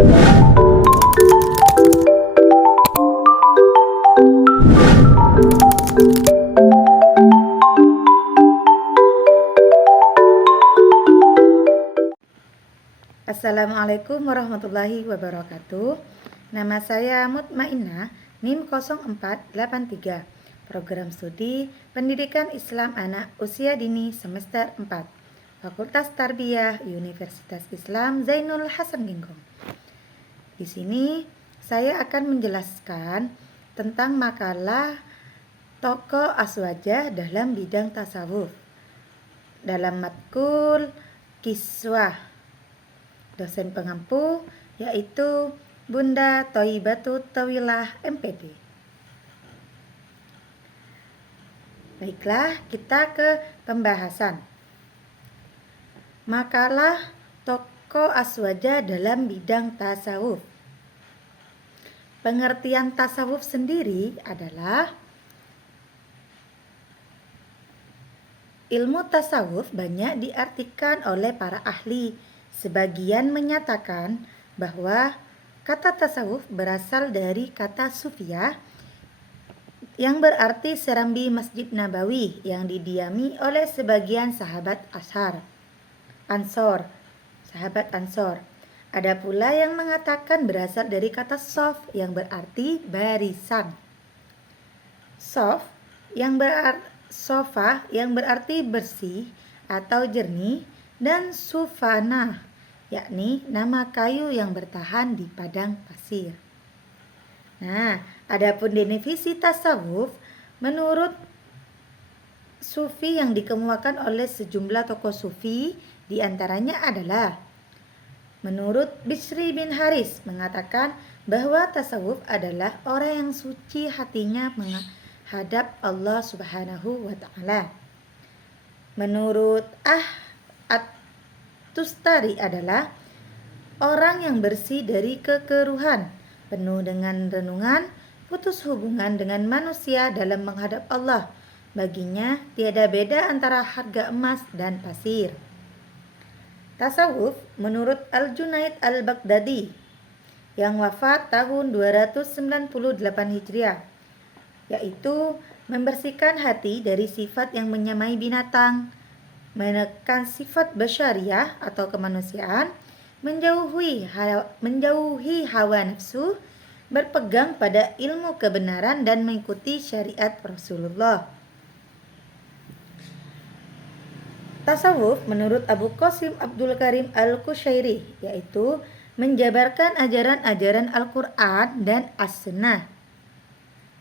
Assalamualaikum warahmatullahi wabarakatuh. Nama saya Mutmainnah, NIM 0483, Program Studi Pendidikan Islam Anak Usia Dini Semester 4, Fakultas Tarbiyah Universitas Islam Zainul Hasan Genggong. Di sini saya akan menjelaskan tentang makalah tokoh aswaja dalam bidang tasawuf dalam matkul Kiswah. Dosen pengampu yaitu Bunda Thoibatu Tawilah MPD. Baiklah, kita ke pembahasan. Makalah tokoh aswaja dalam bidang tasawuf. Pengertian tasawuf sendiri adalah ilmu tasawuf banyak diartikan oleh para ahli. Sebagian menyatakan bahwa kata tasawuf berasal dari kata sufiyah yang berarti serambi Masjid Nabawi yang didiami oleh sebagian sahabat Ansor. Ada pula yang mengatakan berasal dari kata sof yang berarti barisan. Sofa yang berarti bersih atau jernih, dan sufana yakni nama kayu yang bertahan di padang pasir. Nah, adapun definisi tasawuf menurut sufi yang dikemukakan oleh sejumlah tokoh sufi diantaranya adalah menurut Bisri bin Haris mengatakan bahwa tasawuf adalah orang yang suci hatinya menghadap Allah Subhanahu wa Ta'ala. Menurut Tustari adalah orang yang bersih dari kekeruhan, penuh dengan renungan, putus hubungan dengan manusia dalam menghadap Allah. Baginya tiada beda antara harga emas dan pasir. Tasawuf menurut Al-Junaid Al-Baghdadi yang wafat tahun 298 Hijriah, yaitu membersihkan hati dari sifat yang menyamai binatang, menekan sifat basyariah atau kemanusiaan, menjauhi hawa nafsu, berpegang pada ilmu kebenaran dan mengikuti syariat Rasulullah. Tasawuf menurut Abu Qasim Abdul Karim Al-Qushairi yaitu menjabarkan ajaran-ajaran Al-Quran dan As-Sunnah,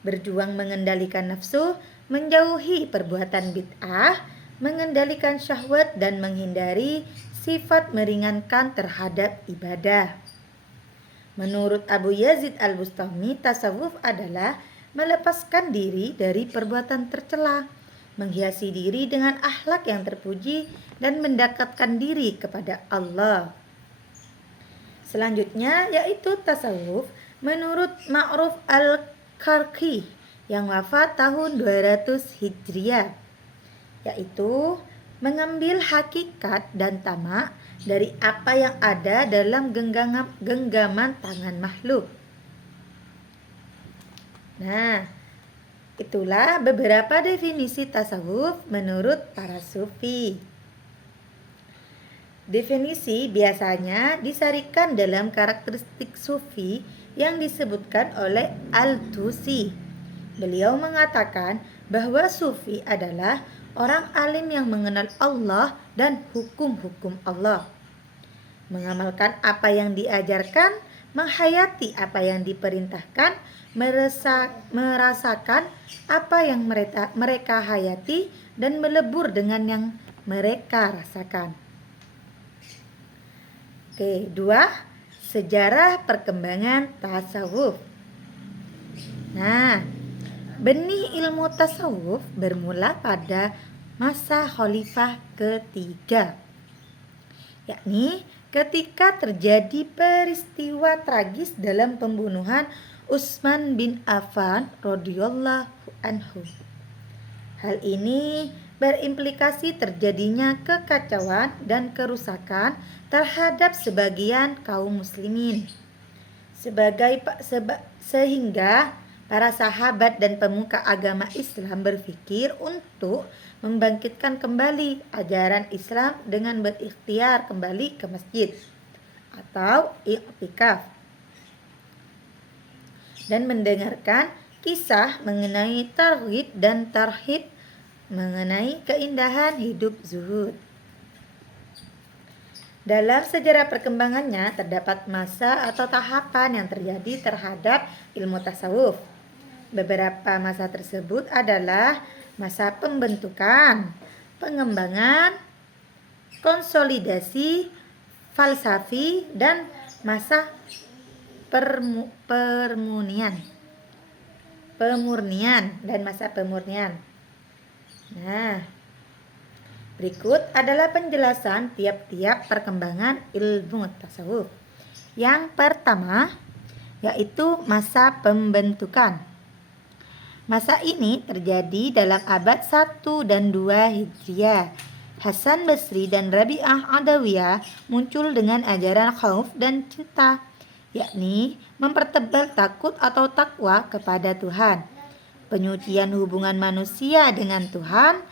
berjuang mengendalikan nafsu, menjauhi perbuatan bid'ah, mengendalikan syahwat dan menghindari sifat meringankan terhadap ibadah. Menurut Abu Yazid Al-Bustami, tasawuf adalah melepaskan diri dari perbuatan tercela, menghiasi diri dengan akhlak yang terpuji dan mendekatkan diri kepada Allah. Selanjutnya yaitu tasawuf menurut Ma'ruf Al-Karki yang wafat tahun 200 Hijriah, yaitu mengambil hakikat dan tamak dari apa yang ada dalam genggaman tangan makhluk. Nah, itulah beberapa definisi tasawuf menurut para sufi. Definisi biasanya disarikan dalam karakteristik sufi yang disebutkan oleh Al-Tusi. Beliau mengatakan bahwa sufi adalah orang alim yang mengenal Allah dan hukum-hukum Allah, mengamalkan apa yang diajarkan, menghayati apa yang diperintahkan, merasakan apa yang mereka hayati, dan melebur dengan yang mereka rasakan. Oke, 2. Sejarah perkembangan tasawuf. Nah, benih ilmu tasawuf bermula pada masa Khalifah ketiga, yakni ketika terjadi peristiwa tragis dalam pembunuhan Utsman bin Affan radhiyallahu anhu. Hal ini berimplikasi terjadinya kekacauan dan kerusakan terhadap sebagian kaum muslimin. Sehingga para sahabat dan pemuka agama Islam berpikir untuk membangkitkan kembali ajaran Islam dengan berikhtiar kembali ke masjid atau i'tikaf dan mendengarkan kisah mengenai targhib dan tarhib mengenai keindahan hidup zuhud. Dalam sejarah perkembangannya terdapat masa atau tahapan yang terjadi terhadap ilmu tasawuf. Beberapa masa tersebut adalah masa pembentukan, pengembangan, konsolidasi, falsafi, dan masa pemurnian. Nah, berikut adalah penjelasan tiap-tiap perkembangan ilmu tasawuf. Yang pertama yaitu masa pembentukan. Masa ini terjadi dalam abad 1 dan 2 Hijriah. Hasan Basri dan Rabi'ah Adawiyah muncul dengan ajaran khauf dan cinta, yakni mempertebal takut atau takwa kepada Tuhan, penyucian hubungan manusia dengan Tuhan.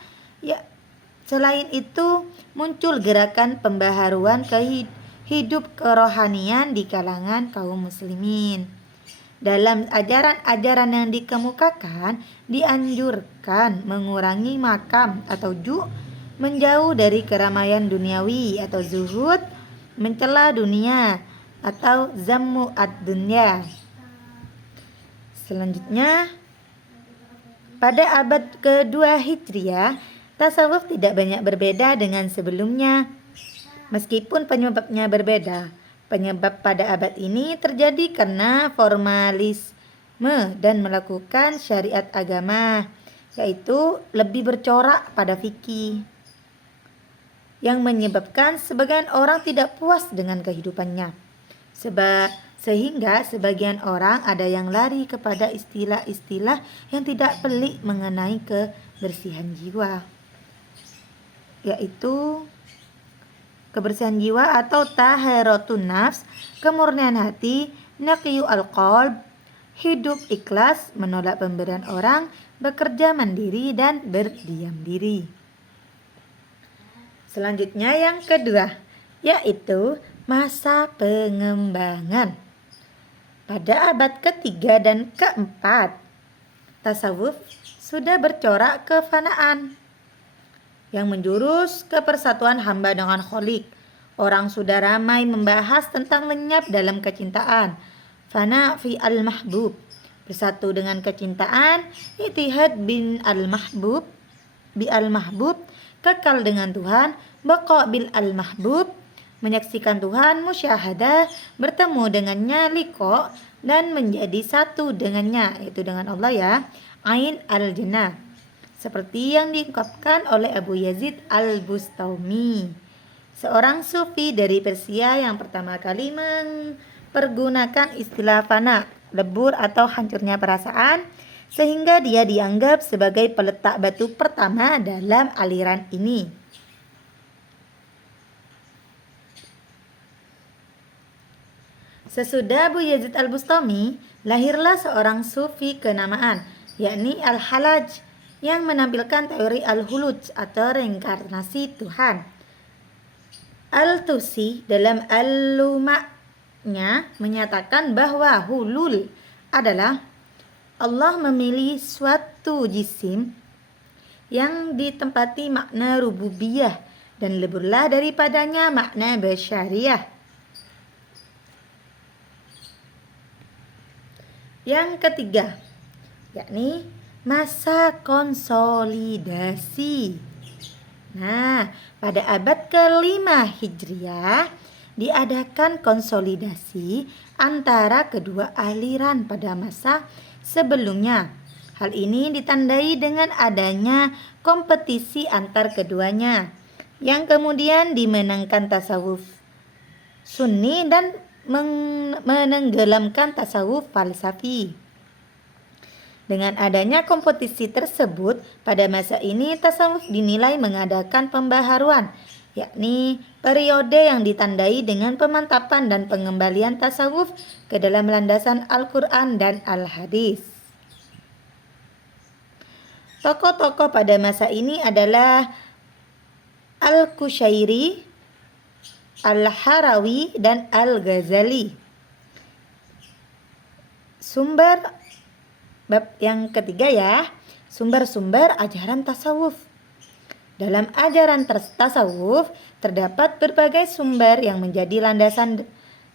Selain itu, muncul gerakan pembaharuan hidup kerohanian di kalangan kaum muslimin. Dalam ajaran-ajaran yang dikemukakan, dianjurkan mengurangi makam atau menjauh dari keramaian duniawi atau zuhud, mencela dunia atau zammu ad-dunya. Selanjutnya, pada abad kedua Hijriah, tasawuf tidak banyak berbeda dengan sebelumnya. Meskipun penyebabnya berbeda, penyebab pada abad ini terjadi karena formalisme dan melakukan syariat agama, yaitu lebih bercorak pada fikih, yang menyebabkan sebagian orang tidak puas dengan kehidupannya. Sehingga sebagian orang ada yang lari kepada istilah-istilah yang tidak pelik mengenai kebersihan jiwa, yaitu kebersihan jiwa atau taharatun nafs, kemurnian hati, naqyu al-qalb, hidup ikhlas, menolak pemberian orang, bekerja mandiri, dan berdiam diri. Selanjutnya yang kedua, yaitu masa pengembangan. Pada abad ketiga dan keempat, tasawuf sudah bercorak kefanaan yang menjurus ke persatuan hamba dengan Khalik. Orang sudah ramai membahas tentang lenyap dalam kecintaan, fana fi al-mahbub, bersatu dengan kecintaan, itihad bin al-mahbub, bi al-mahbub, kekal dengan Tuhan, baqa bil al-mahbub, menyaksikan Tuhan, musyahadah, bertemu dengannya, liqa, dan menjadi satu dengannya, yaitu dengan Allah ya, ain al-jannah, seperti yang diungkapkan oleh Abu Yazid al-Bustami, seorang sufi dari Persia yang pertama kali mempergunakan istilah fana, lebur atau hancurnya perasaan, sehingga dia dianggap sebagai peletak batu pertama dalam aliran ini. Sesudah Abu Yazid al-Bustami, lahirlah seorang sufi kenamaan, yakni Al-Halaj, yang menampilkan teori al-huluj atau reinkarnasi Tuhan. Al-Tusi dalam Al-Luma'nya menyatakan bahwa hulul adalah Allah memilih suatu jisim yang ditempati makna rububiyah dan leburlah daripadanya makna basyariyah. Yang ketiga, yakni masa konsolidasi. Nah, pada abad kelima Hijriah diadakan konsolidasi antara kedua aliran pada masa sebelumnya. Hal ini ditandai dengan adanya kompetisi antar keduanya, yang kemudian dimenangkan tasawuf Sunni dan menenggelamkan tasawuf falsafi. Dengan adanya kompetisi tersebut, pada masa ini tasawuf dinilai mengadakan pembaharuan, yakni periode yang ditandai dengan pemantapan dan pengembalian tasawuf ke dalam landasan Al-Quran dan Al-Hadis. Tokoh-tokoh pada masa ini adalah Al-Qushairi, Al-Harawi, dan Al-Ghazali. Sumber bab yang ketiga ya, sumber-sumber ajaran tasawuf. Dalam ajaran tasawuf terdapat berbagai sumber yang menjadi landasan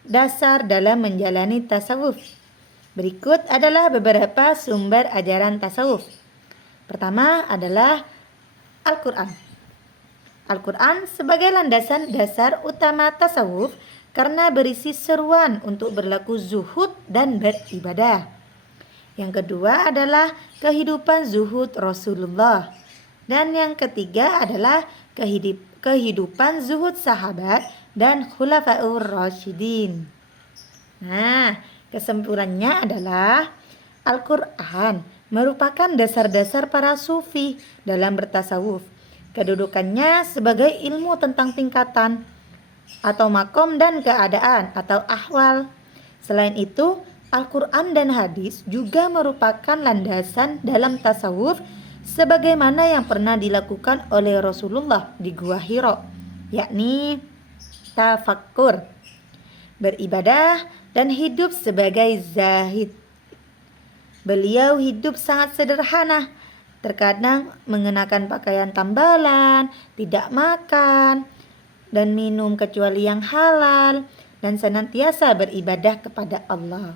dasar dalam menjalani tasawuf. Berikut adalah beberapa sumber ajaran tasawuf. Pertama adalah Al-Quran. Al-Quran sebagai landasan dasar utama tasawuf karena berisi seruan untuk berlaku zuhud dan beribadah. Yang kedua adalah kehidupan zuhud Rasulullah. Dan yang ketiga adalah kehidupan zuhud sahabat dan khulafaur rasyidin. Nah, kesimpulannya adalah Al-Quran merupakan dasar-dasar para sufi dalam bertasawuf. Kedudukannya sebagai ilmu tentang tingkatan atau makom dan keadaan atau ahwal. Selain itu, Al-Quran dan hadis juga merupakan landasan dalam tasawuf sebagaimana yang pernah dilakukan oleh Rasulullah di Gua Hiro, yakni tafakkur, beribadah, dan hidup sebagai zahid. Beliau hidup sangat sederhana, terkadang mengenakan pakaian tambalan, tidak makan dan minum kecuali yang halal, dan senantiasa beribadah kepada Allah.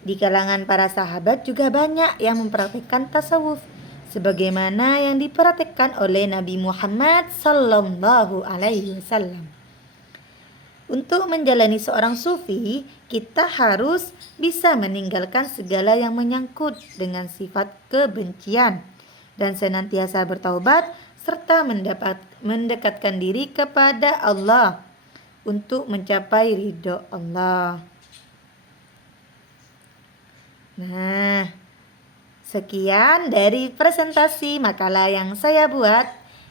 Di kalangan para sahabat juga banyak yang mempraktikkan tasawuf sebagaimana yang diperhatikan oleh Nabi Muhammad sallallahu alaihi wasallam. Untuk menjalani seorang sufi, kita harus bisa meninggalkan segala yang menyangkut dengan sifat kebencian dan senantiasa bertaubat serta mendekatkan diri kepada Allah untuk mencapai ridho Allah. Nah, sekian dari presentasi makalah yang saya buat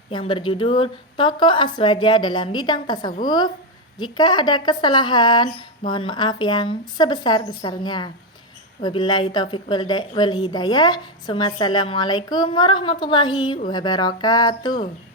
yang berjudul Tokoh Aswaja dalam Bidang Tasawuf. Jika ada kesalahan, mohon maaf yang sebesar-besarnya. Wabillahi taufiq wal hidayah. Assalamualaikum warahmatullahi wabarakatuh.